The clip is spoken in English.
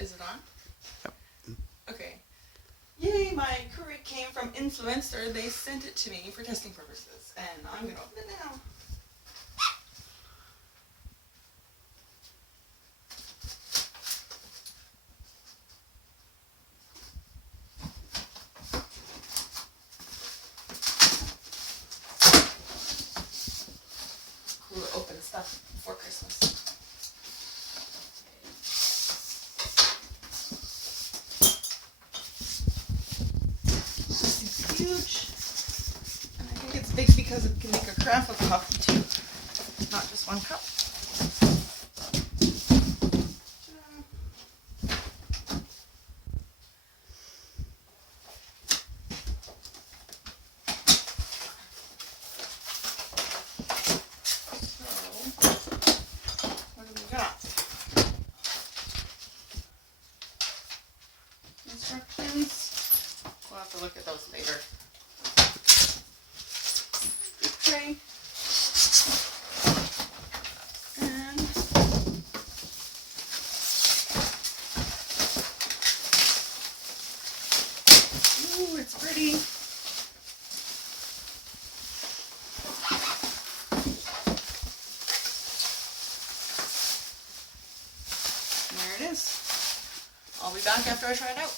Is it on? Yep. Okay. Yay, my Keurig came from Influenster. They sent it to me for testing purposes. And I'm going to open it now. Cool to open stuff before Christmas. Huge, and I think it's big because it can make a carafe of coffee too, not just one cup. So, what do we got? Instructions. We'll have to look at those later. Tray. And ooh, it's pretty. And there it is. I'll be back after I try it out.